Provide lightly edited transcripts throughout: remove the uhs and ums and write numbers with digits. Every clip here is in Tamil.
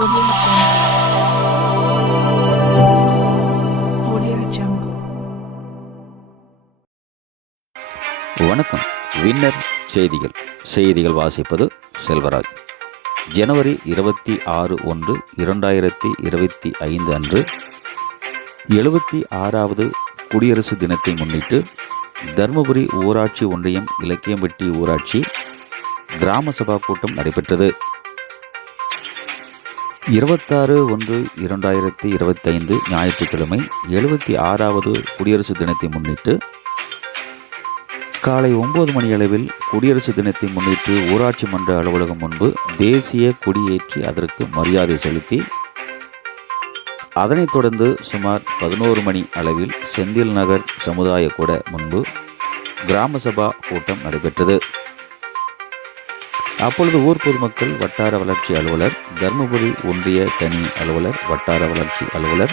Audio Jungle. வணக்கம். வின்னர் செய்திகள். செய்திகள் வாசிப்பது செல்வராஜ். ஜனவரி 26/1/2025 அன்று 76வது குடியரசு தினத்தை முன்னிட்டு தருமபுரி ஊராட்சி ஒன்றியம் இலக்கியம்பட்டி ஊராட்சி கிராம சபா கூட்டம் நடைபெற்றது. 26/1/2025 ஞாயிற்றுக்கிழமை 76வது குடியரசு தினத்தை முன்னிட்டு காலை 9 மணியளவில் குடியரசு தினத்தை முன்னிட்டு ஊராட்சி மன்ற அலுவலகம் முன்பு தேசிய கொடியேற்றி அதற்கு மரியாதை செலுத்தி, அதனைத் தொடர்ந்து சுமார் 11 மணி அளவில் செந்தில் நகர் சமுதாய கூட முன்பு கிராம சபா கூட்டம் நடைபெற்றது. அப்பொழுது ஊர் பொதுமக்கள், வட்டார வளர்ச்சி அலுவலர், தருமபுரி ஒன்றிய தனி அலுவலர், வட்டார வளர்ச்சி அலுவலர்,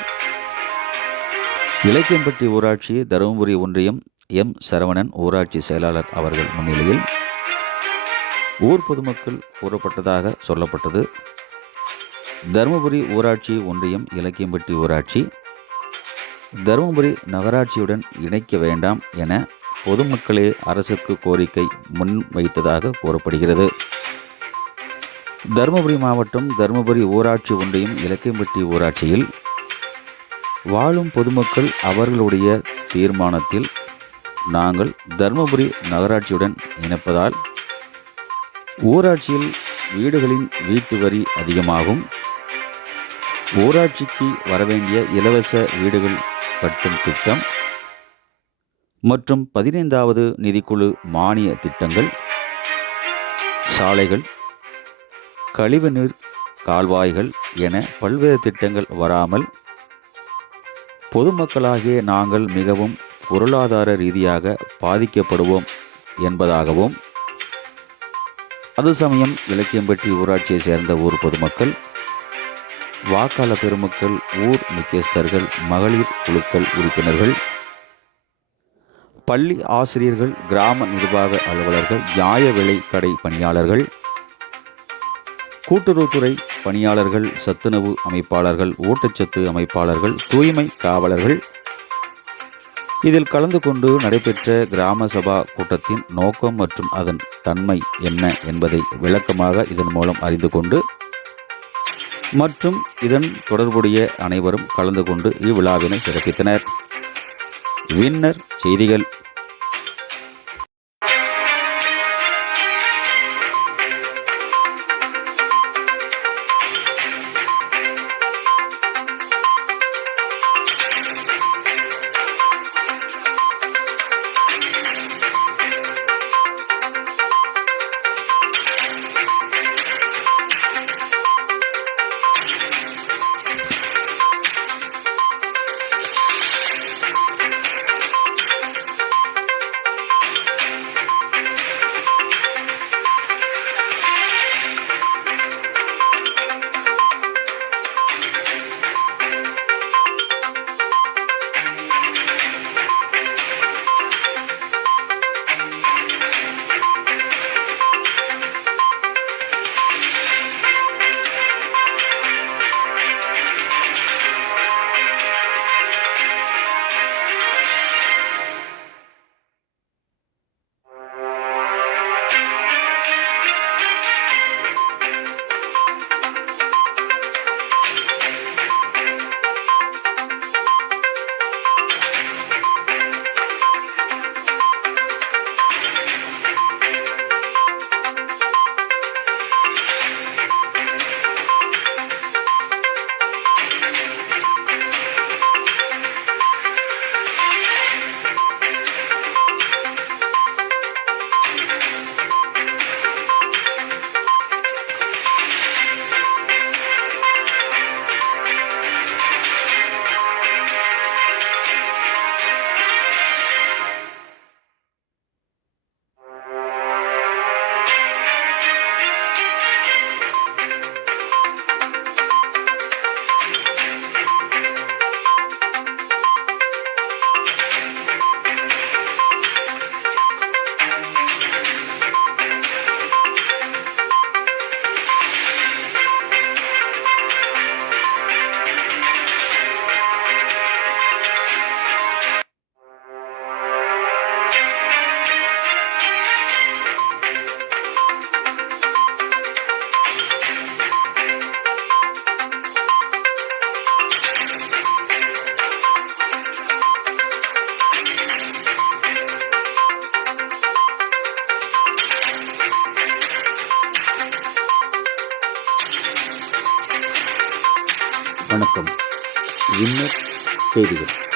இலக்கியம்பட்டி ஊராட்சி, தருமபுரி ஒன்றியம் எம் சரவணன் ஊராட்சி செயலாளர் அவர்கள் முன்னிலையில் ஊர் பொதுமக்கள் கூறப்பட்டதாக சொல்லப்பட்டது. தருமபுரி ஊராட்சி ஒன்றியம் இலக்கியம்பட்டி ஊராட்சி தருமபுரி நகராட்சியுடன் இணைக்க வேண்டாம் என பொதுமக்களே அரசுக்கு கோரிக்கை முன்வைத்ததாக கூறப்படுகிறது. தருமபுரி மாவட்டம் தருமபுரி ஊராட்சி ஒன்றியம் இலக்கியம்பட்டி ஊராட்சியில் வாழும் பொதுமக்கள் அவர்களுடைய தீர்மானத்தில் நாங்கள் தருமபுரி நகராட்சியுடன் இணைப்பதால் ஊராட்சியில் வீடுகளின் வீட்டு வரி அதிகமாகும், ஊராட்சிக்கு வரவேண்டிய இலவச வீடுகள் கட்டும் திட்டம் மற்றும் 15வது நிதிக்குழு மானிய திட்டங்கள், சாலைகள், கழிவுநீர் கால்வாய்கள் என பல்வேறு திட்டங்கள் வராமல் பொதுமக்களாகிய நாங்கள் மிகவும் பொருளாதார ரீதியாக பாதிக்கப்படுவோம் என்பதாகவும், அது சமயம் இலக்கியம்பட்டி ஊராட்சியை சேர்ந்த ஊர் பொதுமக்கள், வாக்காளர் பெருமக்கள், ஊர் முக்கியஸ்தர்கள், மகளிர் குழுக்கள் உறுப்பினர்கள், பள்ளி ஆசிரியர்கள், கிராம நிர்வாக அலுவலர்கள், நியாய விலை கடை பணியாளர்கள், கூட்டுறவுத்துறை பணியாளர்கள், சத்துணவு அமைப்பாளர்கள், ஊட்டச்சத்து அமைப்பாளர்கள், தூய்மை காவலர்கள் இதில் கலந்து கொண்டு நடைபெற்ற கிராம சபா கூட்டத்தின் நோக்கம் மற்றும் அதன் தன்மை என்ன என்பதை விளக்கமாக இதன் மூலம் அறிந்து கொண்டு மற்றும் இதன் தொடர்புடைய அனைவரும் கலந்து கொண்டு இவ்விழாவினை சிறப்பித்தனர். வின்னர் செய்திகள். வணக்கம். வின்னர் செய்திகள்.